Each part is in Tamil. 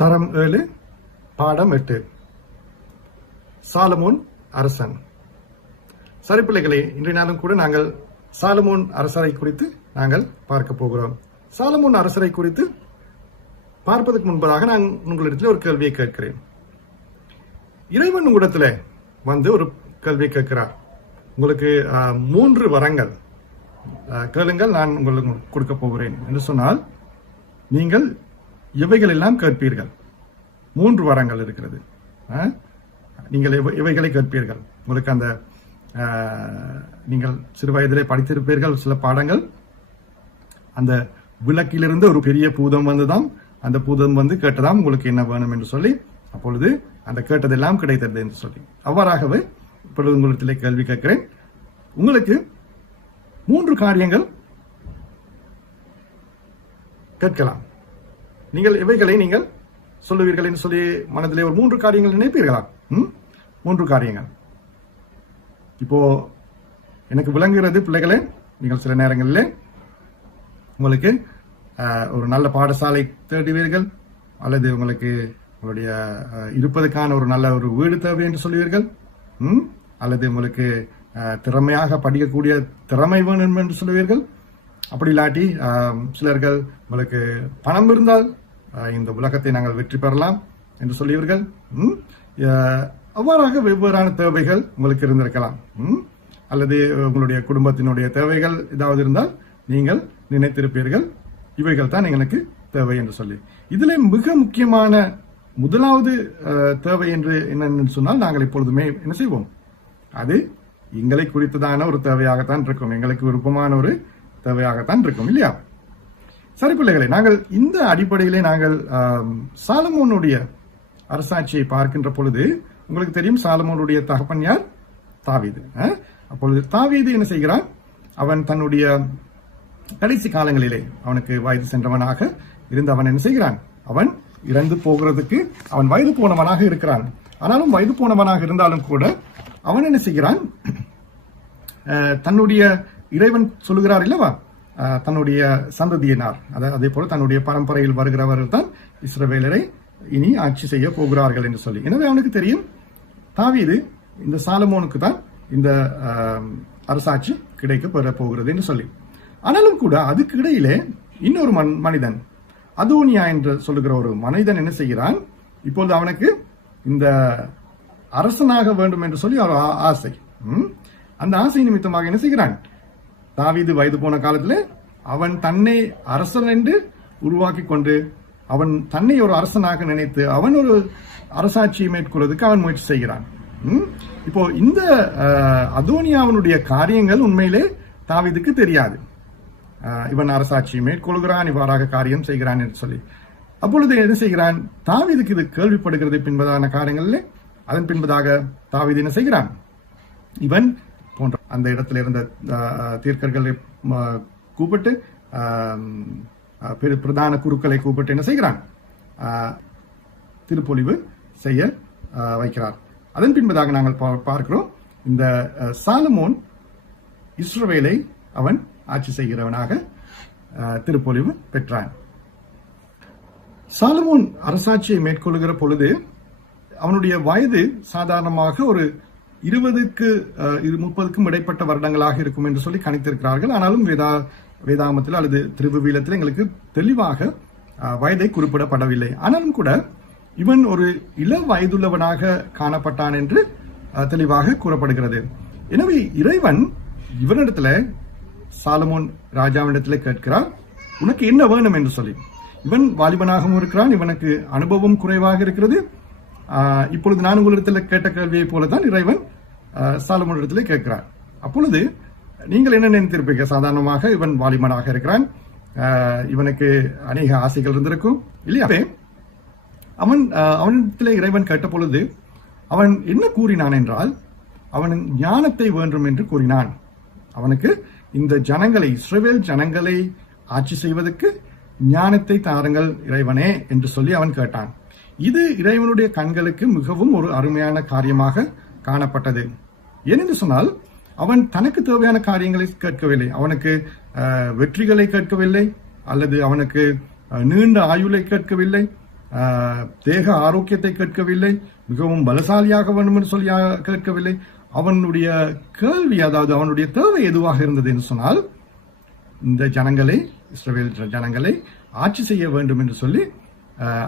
தரம் 7 பாடம் 8 சாலமோன் அரசன். சரி பிள்ளைகளே, இன்றைய நாளும் கூட நாங்கள் சாலமோன் அரசரை குறித்து நாங்கள் பார்க்க போகிறோம். சாலமோன் அரசரை குறித்து பார்ப்பதற்கு முன்பதாக நான் உங்களிடத்தில் ஒரு கேள்வியை கேட்கிறேன். இறைவன் உங்களிடத்துல வந்து ஒரு கேள்வியை கேட்கிறார். உங்களுக்கு 3 வரங்கள் கேளுங்கள், நான் உங்களுக்கு கொடுக்க போகிறேன் என்று சொன்னால் நீங்கள் இவைகள் எல்லாம் கேட்பீர்கள். 3 வரங்கள் இருக்கிறது. நீங்கள் இவைகளை கேட்பீர்கள். உங்களுக்கு அந்த நீங்கள் சிறு வயதிலே படித்திருப்பீர்கள் சில பாடங்கள். அந்த விளக்கிலிருந்து ஒரு பெரிய பூதம் வந்துதான், அந்த பூதம் வந்து கேட்டதாம் உங்களுக்கு என்ன வேணும் என்று சொல்லி, அப்பொழுது அந்த கேட்டதெல்லாம் கிடைத்தது என்று சொல்லி, அவ்வாறாகவே இப்பொழுது உங்களிடத்திலே கேள்வி கேட்கிறேன். உங்களுக்கு 3 காரியங்கள் கேட்கலாம். நீங்கள் இவைகளை நீங்கள் சொல்லுவீர்கள் என்று சொல்லி மனதிலே ஒரு 3 காரியங்கள் நினைப்பீர்களா? 3 காரியங்கள். இப்போ எனக்கு விளங்குகிறது பிள்ளைகளே, நீங்கள் சில நேரங்களில் உங்களுக்கு ஒரு நல்ல பாடசாலை தேடுவீர்கள், அல்லது உங்களுக்கு உங்களுடைய இருப்பதற்கான ஒரு நல்ல ஒரு வீடு தேவை என்று சொல்லுவீர்கள், அல்லது உங்களுக்கு திறமையாக படிக்கக்கூடிய திறமை வேணும் என்று சொல்லுவீர்கள். அப்படி இல்லாட்டி சிலர்கள் உங்களுக்கு பணம் இருந்தால் இந்த உலகத்தை நாங்கள் வெற்றி பெறலாம் என்று சொல்லுவீர்கள். அவ்வாறாக வெவ்வேறான தேவைகள் உங்களுக்கு இருந்திருக்கலாம். அல்லது உங்களுடைய குடும்பத்தினுடைய தேவைகள் ஏதாவது இருந்தால் நீங்கள் நினைத்திருப்பீர்கள், இவைகள் தான் எங்களுக்கு தேவை என்று சொல்லி. இதுல மிக முக்கியமான முதலாவது தேவை என்று என்னன்னு சொன்னால், நாங்கள் எப்பொழுதுமே என்ன செய்வோம், அது எங்களை குறித்ததான ஒரு தேவையாகத்தான் இருக்கும், எங்களுக்கு விருப்பமான ஒரு தேவையாகத்தான் இருக்கும், இல்லையா? சரி பிள்ளைகளை, நாங்கள் இந்த அடிப்படையிலே நாங்கள் சாலமோனுடைய அரசாட்சியை பார்க்கின்ற பொழுது உங்களுக்கு தெரியும், சாலமோனுடைய தகப்பன் யார்? தாவீது. அப்பொழுது தாவீது என்ன செய்கிறான்? அவன் தன்னுடைய கடைசி காலங்களிலே அவனுக்கு வயது சென்றவனாக இருந்து அவன் என்ன செய்கிறான்? அவன் இறந்து போகிறதுக்கு அவன் வயது போனவனாக இருக்கிறான். ஆனாலும் வயது போனவனாக இருந்தாலும் கூட அவன் என்ன செய்கிறான்? தன்னுடைய இறைவன் சொல்லுகிறார் இல்லவா, தன்னுடைய சந்ததியினார், அதே போல தன்னுடைய பரம்பரையில் வருகிறவர்கள் தான் இஸ்ரவேலரை இனி ஆட்சி செய்ய போகிறார்கள் என்று சொல்லி. எனவே அவனுக்கு தெரியும், தாவீது இந்த சாலமோனுக்கு தான் இந்த அரசாட்சி கிடைக்க பெற போகிறது என்று சொல்லி. ஆனாலும் கூட அதுக்கு இடையிலே இன்னொரு மனிதன், அதோனியா என்று சொல்லுகிற ஒரு மனிதன் என்ன செய்கிறான்? இப்பொழுது அவனுக்கு இந்த அரசனாக வேண்டும் என்று சொல்லி ஒரு ஆசை. அந்த ஆசை நிமித்தமாக என்ன செய்கிறான்? தாவீது வயது போன காலத்துல அவன் தன்னை அரசன் என்று உருவாக்கி கொண்டு, அவன் தன்னை ஒரு அரசனாக நினைத்து அவன் ஒரு அரசாட்சியை மேற்கொள்வதற்கு அவன் முயற்சி செய்கிறான். இப்போ இந்த அதோனியாவனுடைய காரியங்கள் உண்மையிலே தாவீதுக்கு தெரியாது. இவன் அரசாட்சியை மேற்கொள்கிறான், இவ்வாறாக காரியம் செய்கிறான் என்று சொல்லி. அப்பொழுது என்ன செய்கிறான்? தாவீதுக்கு இது கேள்விப்படுகிறது பின்பதான காரியங்களில். அதன் பின்பதாக தாவீது என்ன செய்கிறான்? இவன் போன்ற அந்த இடத்துல இருந்த தீர்க்கர்களை கூப்பிட்டு, பிரதான குருக்களை கூப்பிட்டு என்ன செய்கிறான்? திருப்பொழிவு செய்ய வைக்கிறார். அதன் பின்பதாக நாங்கள் பார்க்கிறோம், இந்த சாலமோன் இஸ்ரவேலை அவன் ஆட்சி செய்கிறவனாக திருப்பொழிவு பெற்றான். சாலமோன் அரசாட்சியை மேற்கொள்ளுகிற பொழுது அவனுடைய வயது சாதாரணமாக ஒரு 20க்கு 30க்கும் இடைப்பட்ட வருடங்களாக இருக்கும் என்று சொல்லி கணித்திருக்கிறார்கள். ஆனாலும் வேதாமத்தில் அல்லது திருவிவிலத்தில் எங்களுக்கு தெளிவாக வயதை குறிப்பிடப்படவில்லை. ஆனாலும் கூட இவன் ஒரு இள வயதுள்ளவனாக காணப்பட்டான் என்று தெளிவாக கூறப்படுகிறது. எனவே இறைவன் இவனிடத்துல, சாலமோன் ராஜாவினிடத்துல கேட்கிறார், உனக்கு என்ன வேணும் என்று சொல்லி. இவன் வாலிபனாகவும் இருக்கிறான், இவனுக்கு அனுபவம் குறைவாக இருக்கிறது. இப்பொழுது நான் உங்களிடத்தில் கேட்ட கேள்வியை போலதான் இறைவன் சாலமோனிடத்திலே கேட்கிறார். அப்பொழுது நீங்கள் என்ன நினைத்திருப்பீங்க? சாதாரணமாக இவன் வாலிபனாக இருக்கிறான், இவனுக்கு அநேக ஆசைகள் இருந்திருக்கும், இல்லையா? அவனிடத்திலே இறைவன் கேட்ட பொழுது அவன் என்ன கூறினான் என்றால், அவன் ஞானத்தை வேண்டும் என்று கூறினான். அவனுக்கு இந்த ஜனங்களை, இஸ்ரவேல் ஜனங்களை ஆட்சி செய்வதற்கு ஞானத்தை தாருங்கள் இறைவனே என்று சொல்லி அவன் கேட்டான். இது இறைவனுடைய கண்களுக்கு மிகவும் ஒரு அருமையான காரியமாக காணப்பட்டது. ஏனென்று சொன்னால், அவன் தனக்கு தேவையான காரியங்களை கேட்கவில்லை. அவனுக்கு வெற்றிகளை கேட்கவில்லை, அல்லது அவனுக்கு நீண்ட ஆயுளை கேட்கவில்லை, தேக ஆரோக்கியத்தை கேட்கவில்லை, மிகவும் பலசாலியாக வேண்டும் என்று சொல்லி கேட்கவில்லை. அவனுடைய கேள்வி, அதாவது அவனுடைய தேவை எதுவாக இருந்தது என்று சொன்னால், இந்த ஜனங்களை, இஸ்ரவேல் ஜனங்களை ஆட்சி செய்ய வேண்டும் என்று சொல்லி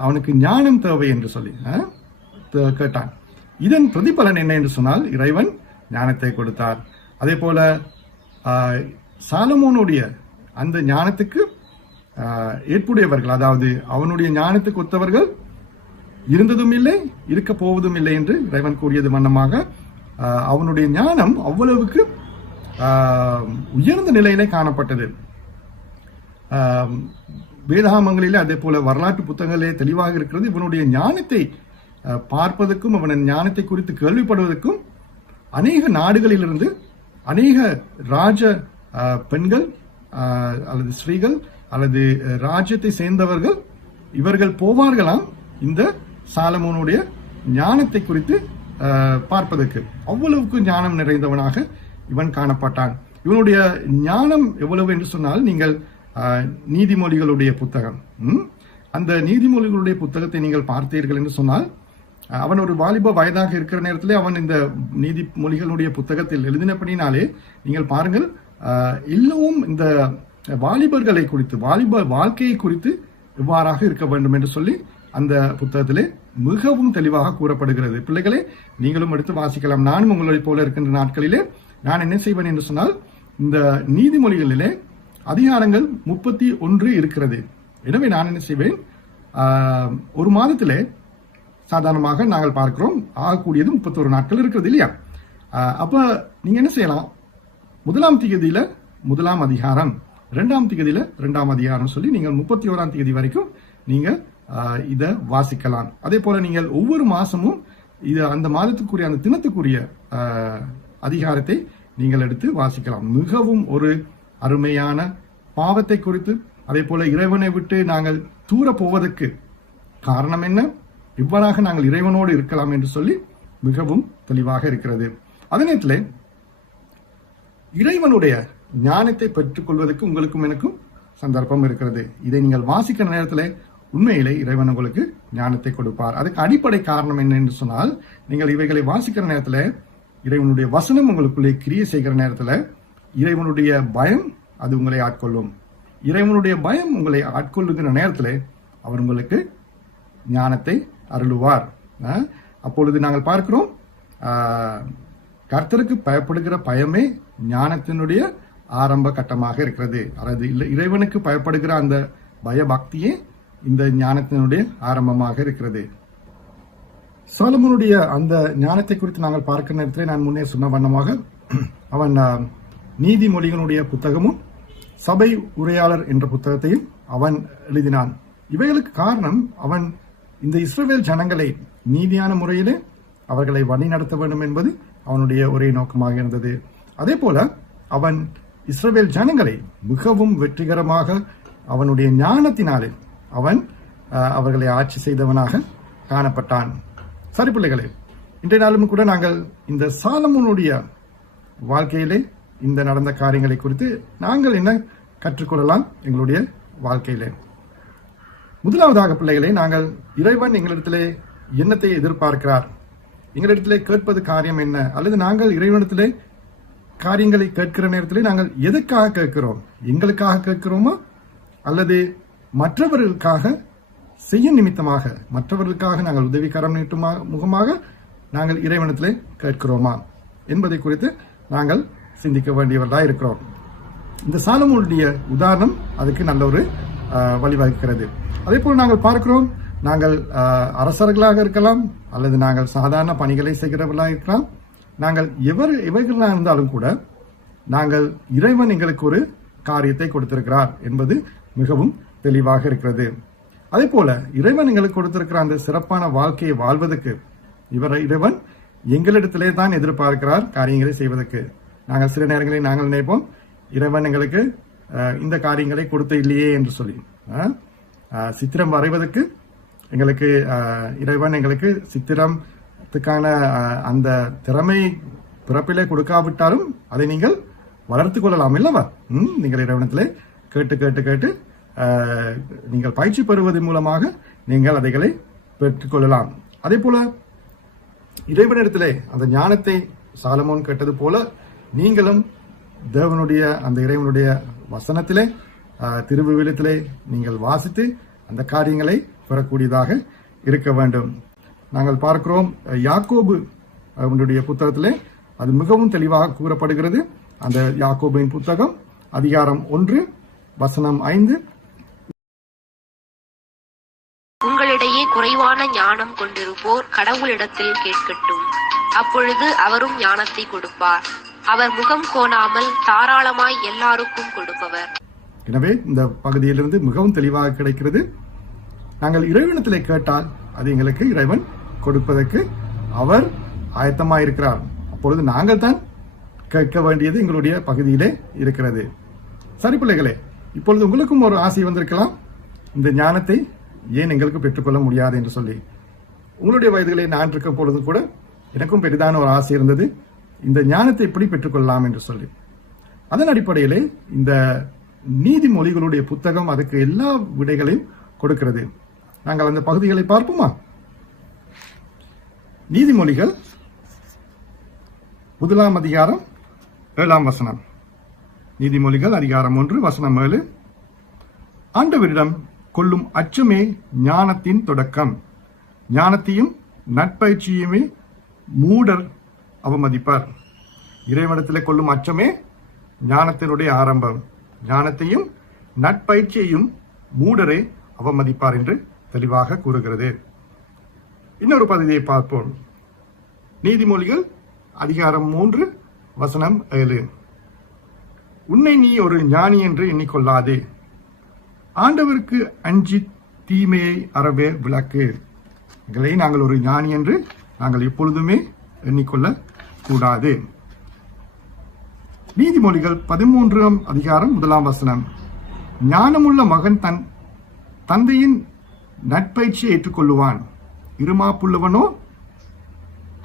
அவனுக்கு ஞானம் தேவை என்று சொல்லி கேட்டான். இதன் பிரதிபலன் என்ன என்று சொன்னால், இறைவன் ஞானத்தை கொடுத்தார். அதே போல சாலமோனுடைய அந்த ஞானத்துக்கு ஏற்புடையவர்கள், அதாவது அவனுடைய ஞானத்துக்கு ஒத்தவர்கள் இருந்ததும் இல்லை, இருக்க போவதும் இல்லை என்று இறைவன் கூறியது வண்ணமாக அவனுடைய ஞானம் அவ்வளவுக்கு உயர்ந்த நிலையிலே காணப்பட்டது. வேதாகமங்களிலே அதே போல வரலாற்று புத்தகங்களே தெளிவாக இருக்கிறது. இவனுடைய ஞானத்தை பார்ப்பதற்கும் அவன் ஞானத்தை குறித்து கேள்விப்படுவதற்கும் அநேக நாடுகளிலிருந்து அநேக ராஜ பெண்கள் அல்லது ஸ்ரீகள் அல்லது ராஜ்யத்தை சேர்ந்தவர்கள் இவர்கள் போவார்களாம் இந்த சாலமோனுடைய ஞானத்தை குறித்து பார்ப்பதற்கு. அவ்வளவுக்கு ஞானம் நிறைந்தவனாக இவன் காணப்பட்டான். இவனுடைய ஞானம் எவ்வளவு என்று சொன்னால், நீங்கள் நீதிமொழிகளுடைய புத்தகம், அந்த நீதிமொழிகளுடைய புத்தகத்தை நீங்கள் பார்த்தீர்கள் என்று சொன்னால், அவன் ஒரு வாலிப வயதாக இருக்கிற நேரத்திலே அவன் இந்த நீதிமொழிகளுடைய புத்தகத்தில் எழுதினபடினாலே நீங்கள் பாருங்கள், எல்லோரும் இந்த வாலிபர்களை குறித்து, வாலிப வாழ்க்கையை குறித்து எவ்வாறாக இருக்க வேண்டும் என்று சொல்லி அந்த புத்தகத்திலே மிகவும் தெளிவாக கூறப்படுகிறது. பிள்ளைகளே, நீங்களும் எடுத்து வாசிக்கலாம். நானும் உங்களை போல இருக்கின்ற நாட்களிலே நான் என்ன செய்வேன் என்று சொன்னால், இந்த நீதிமொழிகளிலே அதிகாரங்கள் 31 இருக்கிறது. எனவே நான் என்ன செய்வேன், ஒரு மாதத்திலே சாதாரணமாக நாங்கள் பார்க்கிறோம் ஆகக்கூடியது 31 நாட்கள் இருக்கிறது இல்லையா? அப்ப நீங்க என்ன செய்யலாம், 1ஆம் திகதியில 1ஆம் அதிகாரம், 2ஆம் திகதியில 2ஆம் அதிகாரம் சொல்லி நீங்கள் 31ஆம் திகதி வரைக்கும் நீங்க இதை வாசிக்கலாம். அதே போல நீங்கள் ஒவ்வொரு மாசமும் இது அந்த மாதத்துக்குரிய அந்த தினத்துக்குரிய அதிகாரத்தை நீங்கள் எடுத்து வாசிக்கலாம். மிகவும் ஒரு அருமையான பாவத்தை குறித்து, அதே போல இறைவனை விட்டு நாங்கள் தூர போவதற்கு காரணம் என்ன, இவ்வாறாக நாங்கள் இறைவனோடு இருக்கலாம் என்று சொல்லி மிகவும் தெளிவாக இருக்கிறது. அதே நேரத்தில் இறைவனுடைய ஞானத்தை பெற்றுக் கொள்வதற்கு உங்களுக்கும் எனக்கும் சந்தர்ப்பம் இருக்கிறது. இதை நீங்கள் வாசிக்கிற நேரத்தில் உண்மையிலே இறைவன் உங்களுக்கு ஞானத்தை கொடுப்பார். அதுக்கு அடிப்படை காரணம் என்ன என்று சொன்னால், நீங்கள் இவைகளை வாசிக்கிற நேரத்தில் இறைவனுடைய வசனம் உங்களுக்குள்ளே கிரியை செய்கிற நேரத்தில் இறைவனுடைய பயம் அது உங்களை ஆட்கொள்ளும். இறைவனுடைய பயம் உங்களை ஆட்கொள்ளுகிற நேரத்தில் அவர் உங்களுக்கு ஞானத்தை அருளுவார். அப்பொழுது நாங்கள் பார்க்கிறோம், கர்த்தருக்கு பயப்படுகிற பயமே ஞானத்தினுடைய ஆரம்ப கட்டமாக இருக்கிறது. அதாவது இறைவனுக்கு பயப்படுகிற அந்த பயபக்தியே இந்த ஞானத்தினுடைய ஆரம்பமாக இருக்கிறது. சாலமோனுடைய அந்த ஞானத்தை குறித்து நாங்கள் பார்க்கிற நேரத்தில் நான் முன்னே சொன்ன வண்ணமாக அவன் நீதிமொழிகளுடைய புத்தகமும் சபை உரையாளர் என்ற புத்தகத்தையும் அவன் எழுதினான். இவைகளுக்கு காரணம், அவன் இந்த இஸ்ரவேல் ஜனங்களை நீதியான முறையிலே அவர்களை வழி நடத்த வேண்டும் என்பது அவனுடைய ஒரே நோக்கமாக இருந்தது. அதே போல அவன் இஸ்ரவேல் ஜனங்களை மிகவும் வெற்றிகரமாக அவனுடைய ஞானத்தினாலே அவன் அவர்களை ஆட்சி செய்தவனாக காணப்பட்டான். சரி பிள்ளைகளே, இன்றைய நாளும் கூட நாங்கள் இந்த சாலமோனுடைய வாழ்க்கையிலே இந்த நடந்த காரியங்களை குறித்து நாங்கள் என்ன கற்றுக்கொள்ளலாம் எங்களுடைய வாழ்க்கையிலே. முதலாவதாக பிள்ளைகளே, நாங்கள் இறைவன் எங்களிடத்திலே என்னத்தை எதிர்பார்க்கிறார், எங்களிடத்திலே கேட்பது காரியம் என்ன, அல்லது நாங்கள் இறைவனிடத்திலே காரியங்களை கேட்கிற நேரத்திலே நாங்கள் எதற்காக கேட்கிறோம், எங்களுக்காக கேட்கிறோமா அல்லது மற்றவர்களுக்காக செய்யும் நிமித்தமாக, மற்றவர்களுக்காக நாங்கள் உதவிக்கரம் நீட்டும் முகமாக நாங்கள் இறைவனத்திலே கேட்கிறோமா என்பதை குறித்து நாங்கள் சிந்திக்க வேண்டியவர்களாக இருக்கிறோம். இந்த சாலமோனுடைய உதாரணம் அதுக்கு நல்ல ஒரு வழிவகுக்கிறது. அதே போல் நாங்கள் பார்க்கிறோம், நாங்கள் அரசர்களாக இருக்கலாம் அல்லது நாங்கள் சாதாரண பணிகளை செய்கிறவர்களாக இருக்கலாம். நாங்கள் எவைகளாக இருந்தாலும் கூட நாங்கள் இறைவன் எங்களுக்கு ஒரு காரியத்தை கொடுத்திருக்கிறார் என்பது மிகவும் தெளிவாக இருக்கிறது. அதே போல இறைவன் எங்களுக்கு கொடுத்திருக்கிற அந்த சிறப்பான வாழ்க்கையை வாழ்வதற்கு இறைவன் எங்களிடத்திலே தான் எதிர்பார்க்கிறார் காரியங்களை செய்வதற்கு. நாங்கள் சில நேரங்களில் நாங்கள் நினைப்போம், இறைவன் எங்களுக்கு இந்த காரியங்களை கொடுத்த இல்லையே என்று சொல்லி. சித்திரம் வரைவதற்கு எங்களுக்கு இறைவன் எங்களுக்கு சித்திரத்துக்கான அந்த திறமை பிறப்பிலே கொடுக்காவிட்டாலும் அதை நீங்கள் வளர்த்து கொள்ளலாம் இல்லவா? நீங்கள் இறைவனத்திலே கேட்டு கேட்டு கேட்டு நீங்கள் பயிற்சி பெறுவதன் மூலமாக நீங்கள் அதைகளை பெற்றுக்கொள்ளலாம். அதே போல இறைவனிடத்திலே அந்த ஞானத்தை சாலமோன் கேட்டது போல நீங்களும் தேவனுடைய அந்த இறைவனுடைய வசனத்திலே திருவிவிலியத்திலே நீங்கள் வாசித்து அந்த காரியங்களை பெறக்கூடியதாக இருக்க வேண்டும். நாங்கள் பார்க்கிறோம் யாக்கோபு அவனுடைய புத்தகத்திலே அது மிகவும் தெளிவாக கூறப்படுகிறது. அந்த யாக்கோபின் புத்தகம் அதிகாரம் 1 வசனம் 5, உங்களிடையே குறைவான ஞானம் கொண்டிருப்போர் கடவுளிடத்தில் கேட்கட்டும், அப்பொழுது அவரும் ஞானத்தை கொடுப்பார். அவர் முகம் கோணாமல் தாராளமாய் எல்லாருக்கும் கொடுப்பவர். எனவே இந்த பகுதியிலிருந்து மிகவும் தெளிவாக கிடைக்கிறது. நாங்கள் இறைவனிடத்திலே கேட்டால் அது எங்களுக்கு இறைவன் கொடுப்பதற்கு அவர் ஆயத்தமாயிருக்கிறார். அப்பொழுது நாங்கள் தான் கேட்க வேண்டியது எங்களுடைய பகுதியிலே இருக்கிறது. சரி பிள்ளைகளே, இப்பொழுது உங்களுக்கும் ஒரு ஆசை வந்திருக்கலாம், இந்த ஞானத்தை ஏன் எங்களுக்கு பெற்றுக்கொள்ள முடியாது என்று சொல்லி. உங்களுடைய வயதுகளை நான் இருக்கும் பொழுது கூட எனக்கும் பெரிதான ஒரு ஆசை இருந்தது, இந்த ஞானத்தை எப்படி பெற்றுக்கொள்ளலாம் என்று சொல்லி. அதன் அடிப்படையிலே இந்த நீதிமொழிகளுடைய புத்தகம் அதுக்கு எல்லா விடைகளையும் கொடுக்கிறது. நாங்கள் அந்த பகுதிகளை பார்ப்போமா? நீதிமொழிகள் 1 அதிகாரம் 7 வசனம். நீதிமொழிகள் அதிகாரம் 1 வசனம் 7. ஆண்டவரிடம் கொள்ளும் அச்சமே ஞானத்தின் தொடக்கம், ஞானத்தையும் நற்பயிற்சியுமே மூடர் அவமதிப்பார். இறைவனிடத்திலே கொள்ளும் அச்சமே ஞானத்தினுடைய ஆரம்பம், ஞானத்தையும் நற்பயிற்சியையும் மூடரே அவமதிப்பார் என்று தெளிவாக கூறுகிறது. இன்னொரு பகுதியை பார்ப்போம். நீதிமொழிகள் அதிகாரம் 3 வசனம் 7. உன்னை நீ ஒரு ஞானி என்று எண்ணிக்கொள்ளாதே, ஆண்டவருக்கு அஞ்சி தீமையை அறவே விளக்கு. எங்களை நாங்கள் ஒரு ஞானி என்று நாங்கள் எப்பொழுதுமே எண்ணிக்கொள்ள கூடாது. நீதிமொழிகள் 13 அதிகாரம் 1 வசனம். ஞானமுள்ள மகன் தன் தந்தையின் நற்பயிற்சியை ஏற்றுக்கொள்ளுவான், இருமாப்புள்ளவனோ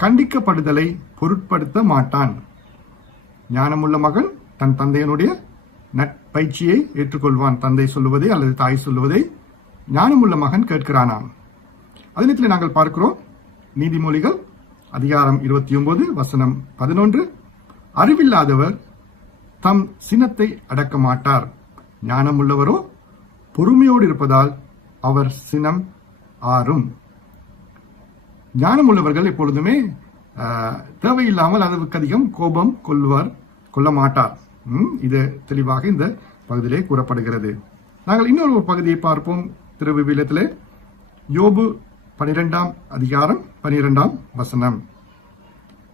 கண்டிக்கப்படுதலை பொருட்படுத்த மாட்டான். ஞானமுள்ள மகன் தன் தந்தையனுடைய நற்பயிற்சியை ஏற்றுக்கொள்வான். தந்தை சொல்லுவதை அல்லது தாய் சொல்லுவதை ஞானமுள்ள மகன் கேட்கிறானாம். அதனத்தில் நாங்கள் பார்க்கிறோம் நீதிமொழிகள் அதிகாரம் 29 வசனம் 11. அறிவில்லாதவர் தம் சினத்தை அடக்க மாட்டார், ஞானமுள்ளவரோ பொறுமையோடு இருப்பதால் அவர் சினம் ஆறும். ஞானமுள்ளவர்கள் எப்பொழுதுமே தேவையில்லாமல் அளவுக்கு அதிகம் கோபம் கொள்ள மாட்டார். இது தெளிவாக இந்த பகுதியிலே கூறப்படுகிறது. நாங்கள் இன்னொரு பகுதியை பார்ப்போம். திருவிவிலியத்திலே யோபு 12 அதிகாரம் 12 வசனம்.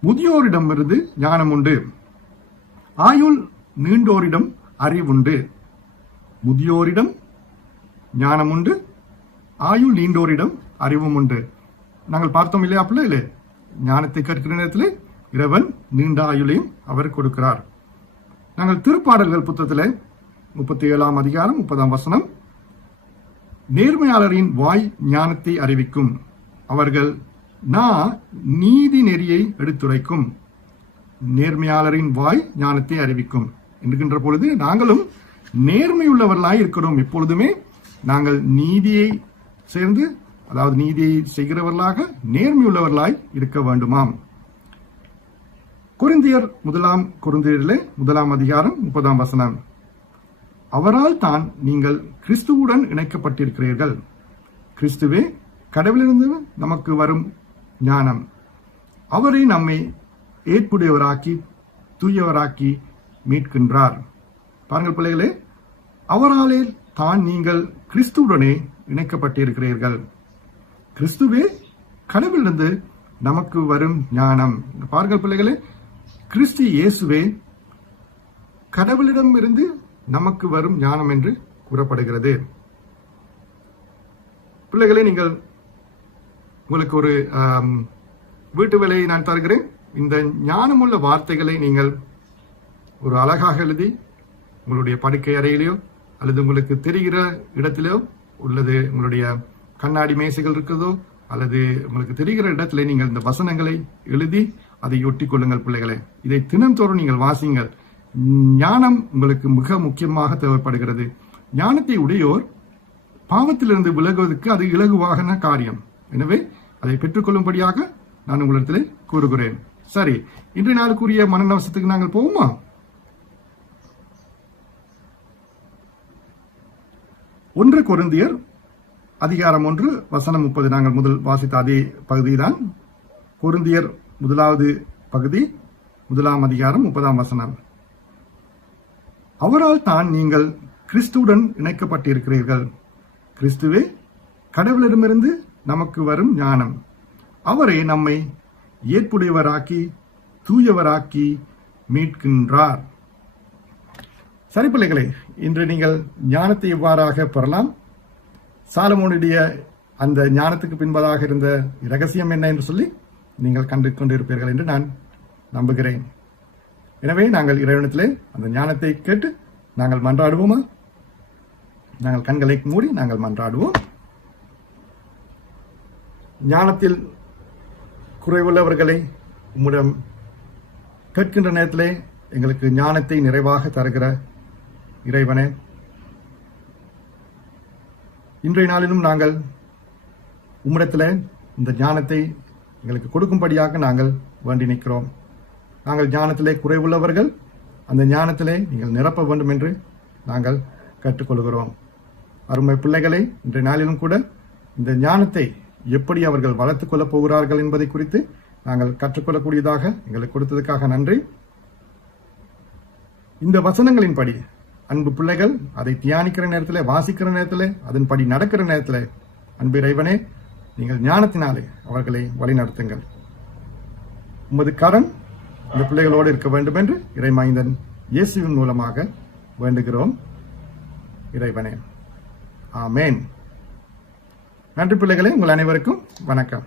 முதியோரிடமிருந்து ஞானம் உண்டு, ஆயுள் நீண்டோரிடம் அறிவுண்டு. முதியோரிடம் ஞானம் உண்டு, ஆயுள் நீண்டோரிடம் அறிவும் உண்டு. நாங்கள் பார்த்தோம் இல்லையா பிள்ளை, ஞானத்தை கற்கிற நேரத்தில் இறைவன் நீண்ட ஆயுளையும் அவர் கொடுக்கிறார். நாங்கள் திருப்பாடல்கள் புத்தகத்தில் 37 அதிகாரம் 30 வசனம். நேர்மையாளரின் வாய் ஞானத்தை அறிவிக்கும், அவர்கள் நீதி நெறியை எடுத்துரைக்கும். நேர்மையாளரின் வாய் ஞானத்தை அறிவிக்கும் என்கின்ற பொழுது நாங்களும் நேர்மையுள்ளவர்களாய் இருக்கிறோம். எப்பொழுதுமே நாங்கள் நீதியை சேர்ந்து, அதாவது நீதியை செய்கிறவர்களாக நேர்மையுள்ளவர்களாய் இருக்க வேண்டுமாம். கொரிந்தியர் 1 அதிகாரம் 30 வசனம். அவரால் தான் நீங்கள் கிறிஸ்துவுடன் இணைக்கப்பட்டிருக்கிறீர்கள், கிறிஸ்துவே கடவுளிலிருந்து நமக்கு வரும் ஞானம், அவரை நம்மை ஏற்புடையவராக்கி தூயவராக்கி மீட்கின்றார். பாருங்கள் பிள்ளைகளே, அவராலே தான் நீங்கள் கிறிஸ்துவுடனே இணைக்கப்பட்டிருக்கிறீர்கள், கிறிஸ்துவே கடவுளிலிருந்து நமக்கு வரும் ஞானம். பாருங்கள் பிள்ளைகளே, கிறிஸ்து இயேசுவே கடவுளிடம் இருந்து நமக்கு வரும் ஞானம் என்று கூறப்படுகிறது. பிள்ளைகளே, நீங்கள் உங்களுக்கு ஒரு வீட்டு வேலையை நான் தருகிறேன். இந்த ஞானமுள்ள வார்த்தைகளை நீங்கள் ஒரு அழகாக எழுதி உங்களுடைய படுக்கை அறையிலேயோ அல்லது உங்களுக்கு தெரிகிற இடத்திலோ உள்ளது, உங்களுடைய கண்ணாடி மேசைகள் இருக்கிறதோ அல்லது உங்களுக்கு தெரிகிற இடத்துல நீங்கள் இந்த வசனங்களை எழுதி அதை ஒட்டி கொள்ளுங்கள் பிள்ளைகளே. இதை தினந்தோறும் நீங்கள் வாசிங்கள். ஞானம் உங்களுக்கு மிக முக்கியமாக தேவைப்படுகிறது. ஞானத்தை உடையோர் பாவத்திலிருந்து விலகுவதற்கு அது இலகுவான காரியம். எனவே அதை பெற்றுக்கொள்ளும்படியாக நான் உங்களிடத்தில் கூறுகிறேன். சரி, இன்றைய நாளுக்குரிய மனநவசத்துக்கு நாங்கள் போவோமா? ஒன்று கொரிந்தியர் அதிகாரம் 1 வசனம் 30. நாங்கள் முதல் வாசித்த அதே பகுதிதான். கொரிந்தியர் 1வது பகுதி 1ஆம் அதிகாரம் 30ஆம் வசனம். அவரால் தான் நீங்கள் கிறிஸ்துவுடன் இணைக்கப்பட்டிருக்கிறீர்கள். கிறிஸ்துவே கடவுளிடமிருந்து நமக்கு வரும் ஞானம். அவரே நம்மை ஏற்புடையவராக்கி தூயவராக்கி மீட்கின்றார். சரி பிள்ளைகளே, இன்று நீங்கள் ஞானத்தை எவ்வாறாக பெறலாம், சாலமோனுடைய அந்த ஞானத்துக்கு பின்பதாக இருந்த ரகசியம் என்ன என்று சொல்லி நீங்கள் கண்டு கொண்டிருப்பீர்கள் என்று நான் நம்புகிறேன். எனவே நாங்கள் இறைவனத்திலே அந்த ஞானத்தை கேட்டு நாங்கள் மன்றாடுவோமா? நாங்கள் கண்களை மூடி நாங்கள் மன்றாடுவோம். ஞானத்தில் குறைவுள்ளவர்களை உம்மிடம் கேட்கின்ற நேரத்திலே எங்களுக்கு ஞானத்தை நிறைவாக தருகிற இறைவனே, இன்றைய நாளிலும் நாங்கள் உம்மிடத்தில் இந்த ஞானத்தை எங்களுக்கு கொடுக்கும்படியாக நாங்கள் வேண்டி நிற்கிறோம். நாங்கள் ஞானத்திலே குறைவுள்ளவர்கள், அந்த ஞானத்திலே நீங்கள் நிரப்ப வேண்டும் என்று நாங்கள் கற்றுக்கொள்கிறோம். அருமை பிள்ளைகளை, இன்றைய நாளிலும் கூட இந்த ஞானத்தை எப்படி அவர்கள் வளர்த்துக் கொள்ளப் போகிறார்கள் என்பதை குறித்து நாங்கள் கற்றுக்கொள்ளக்கூடியதாக எங்களுக்கு கொடுத்ததுக்காக நன்றி. இந்த வசனங்களின்படி அன்பு பிள்ளைகள் அதை தியானிக்கிற நேரத்தில், வாசிக்கிற நேரத்தில், அதன்படி நடக்கிற நேரத்தில், அன்பு இறைவனே, நீங்கள் ஞானத்தினாலே அவர்களை வழிநடத்துங்கள். உமது கரம் இந்த பிள்ளைகளோடு இருக்க வேண்டும் என்று இறைமைந்தன் இயேசுவின் மூலமாக வேண்டுகிறோம் இறைவனே. ஆமேன். நன்றி பிள்ளைகளே, உங்கள் அனைவருக்கும் வணக்கம்.